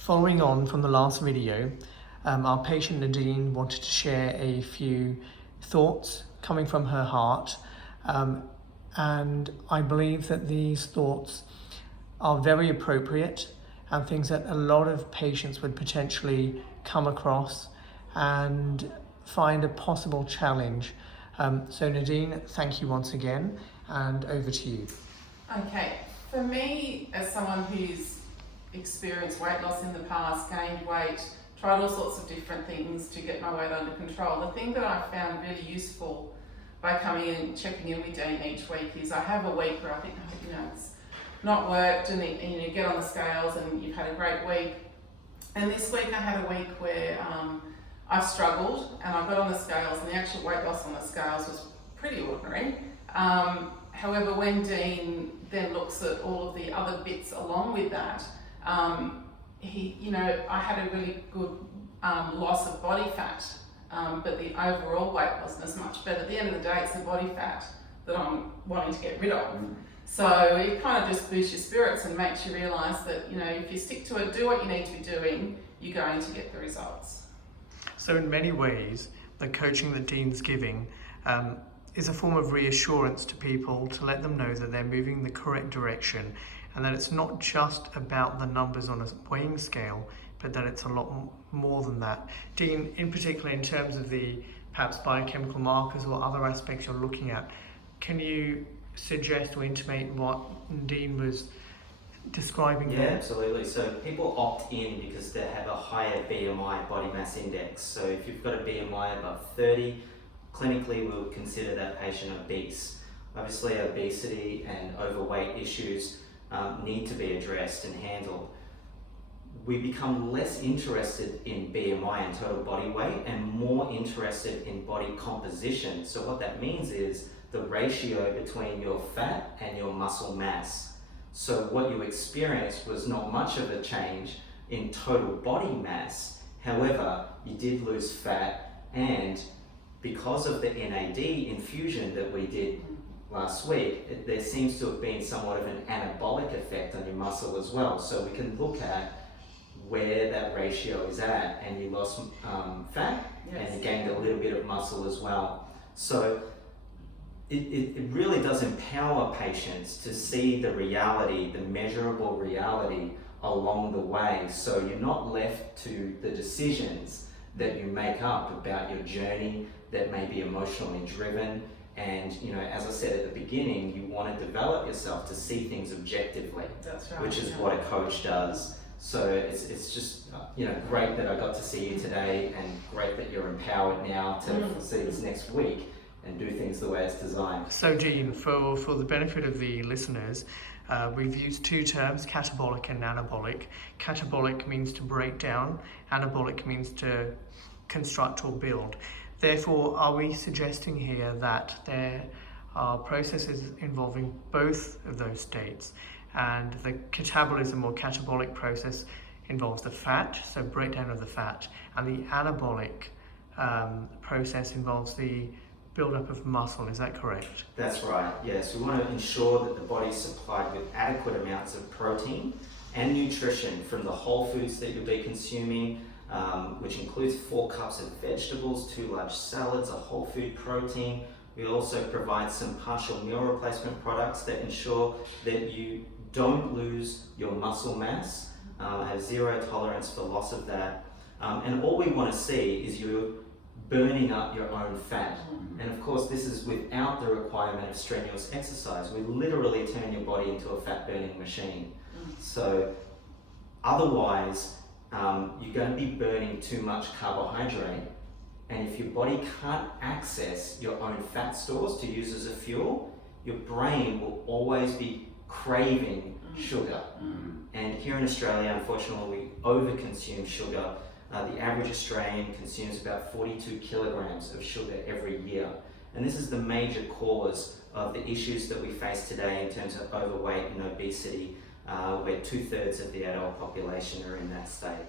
Following on from the last video, our patient Nadine wanted to share a few thoughts coming from her heart, and I believe that these thoughts are very appropriate and things that a lot of patients would potentially come across and find a possible challenge. So Nadine, thank you once again, and over to you. Okay, for me, as someone who's experienced weight loss in the past, gained weight, tried all sorts of different things to get my weight under control, the thing that I found really useful by coming in and checking in with Dean each week is I have a week where I think, it's not worked, and you get on the scales and you've had a great week. And this week I had a week where I've struggled, and I got on the scales and the actual weight loss on the scales was pretty ordinary. However, when Dean then looks at all of the other bits along with that, I had a really good loss of body fat, but the overall weight wasn't as much. But at the end of the day, it's the body fat that I'm wanting to get rid of. So it kind of just boosts your spirits and makes you realise that, if you stick to it, do what you need to be doing, you're going to get the results. So in many ways, the coaching that Dean's giving is a form of reassurance to people to let them know that they're moving in the correct direction, and that it's not just about the numbers on a weighing scale, but that it's a lot more than that. Dean, in particular, in terms of the perhaps biochemical markers or other aspects you're looking at, can you suggest or intimate what Dean was describing there? Yeah, absolutely. So people opt in because they have a higher BMI, body mass index. So if you've got a BMI above 30, clinically we would consider that patient obese. Obviously, obesity and overweight issues need to be addressed and handled. We become less interested in BMI and total body weight and more interested in body composition. So what that means is the ratio between your fat and your muscle mass. So what you experienced was not much of a change in total body mass. However, you did lose fat, and because of the NAD infusion that we did last week, there seems to have been somewhat of an anabolic effect on your muscle as well. So we can look at where that ratio is at, and you lost fat, yes, and you gained a little bit of muscle as well. So it really does empower patients to see the reality, the measurable reality along the way. So you're not left to the decisions that you make up about your journey that may be emotionally driven. And as I said at the beginning, you want to develop yourself to see things objectively. That's right, which is what a coach does. So it's just great that I got to see you today, and great that you're empowered now to see this next week and do things the way it's designed. So Dean, for the benefit of the listeners, we've used two terms, catabolic and anabolic. Catabolic means to break down, anabolic means to construct or build. Therefore, are we suggesting here that there are processes involving both of those states, and the catabolism or catabolic process involves the fat, so breakdown of the fat, and the anabolic process involves the build-up of muscle? Is that correct? That's right, yes. We want to ensure that the body is supplied with adequate amounts of protein and nutrition from the whole foods that you'll be consuming, which includes 4 cups of vegetables, 2 large salads, a whole food protein. We also provide some partial meal replacement products that ensure that you don't lose your muscle mass, have zero tolerance for loss of that. And all we want to see is you burning up your own fat. And of course, this is without the requirement of strenuous exercise. We literally turn your body into a fat burning machine. So otherwise, you're going to be burning too much carbohydrate, and if your body can't access your own fat stores to use as a fuel, your brain will always be craving sugar. And here in Australia, unfortunately, we overconsume sugar. The average Australian consumes about 42 kilograms of sugar every year. And this is the major cause of the issues that we face today in terms of overweight and obesity, where 2/3 of the adult population are in that state.